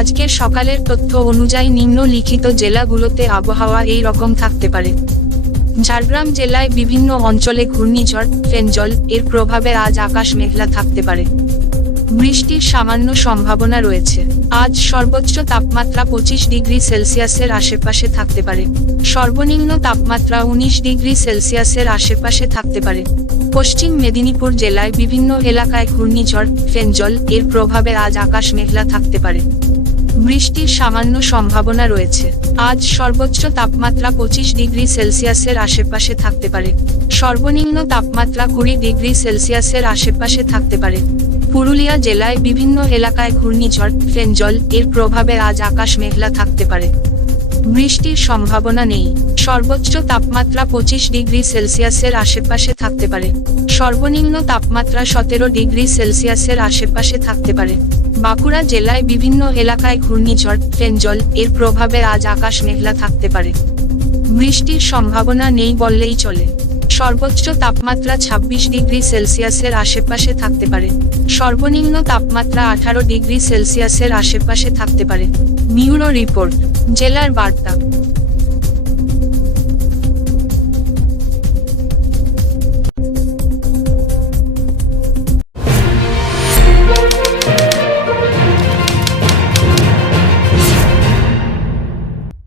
আজকের সকালের তথ্য অনুযায়ী নিম্নলিখিত জেলাগুলোতে আবহাওয়া এই রকম থাকতে পারে। ঝাড়গ্রাম জেলায় বিভিন্ন অঞ্চলে ঘূর্ণিঝড়, ফেনজল, এর প্রভাবে আজ আকাশ মেঘলা থাকতে পারে। বৃষ্টির সামান্য সম্ভাবনা রয়েছে। আজ সর্বোচ্চ তাপমাত্রা পঁচিশ ডিগ্রি সেলসিয়াসের আশেপাশে থাকতে পারে। সর্বনিম্ন তাপমাত্রা উনিশ ডিগ্রি সেলসিয়াসের আশেপাশে থাকতে পারে। পশ্চিম মেদিনীপুর জেলায় বিভিন্ন এলাকায় ঘূর্ণিঝড়, ফেনজল, এর প্রভাবে আজ আকাশ মেঘলা থাকতে পারে। বৃষ্টির সামান্য সম্ভাবনা রয়েছে। আজ সর্বোচ্চ তাপমাত্রা পঁচিশ ডিগ্রি সেলসিয়াসের আশেপাশে থাকতে পারে। সর্বনিম্ন তাপমাত্রা কুড়ি ডিগ্রি সেলসিয়াসের আশেপাশে থাকতে পারে। পুরুলিয়া জেলায় বিভিন্ন এলাকায় ঘূর্ণিঝড়, ফেনজল, এর প্রভাবে আজ আকাশ মেঘলা থাকতে পারে। বৃষ্টির সম্ভাবনা নেই। সর্বোচ্চ তাপমাত্রা পঁচিশ ডিগ্রি সেলসিয়াসের আশেপাশে থাকতে পারে। সর্বনিম্ন তাপমাত্রা সতেরো ডিগ্রি সেলসিয়াসের আশেপাশে থাকতে পারে। বাঁকুড়া জেলায় বিভিন্ন এলাকায় ঘূর্ণিঝড় ফেনজল এর প্রভাবে আজ আকাশ মেঘলা থাকতে পারে। বৃষ্টির সম্ভাবনা নেই বললেই চলে। সর্বোচ্চ তাপমাত্রা ২৬ ডিগ্রি সেলসিয়াসের আশেপাশে থাকতে পারে। সর্বনিম্ন তাপমাত্রা আঠারো ডিগ্রি সেলসিয়াসের আশেপাশে থাকতে পারে। মিউরো রিপোর্ট। জেলার বার্তা।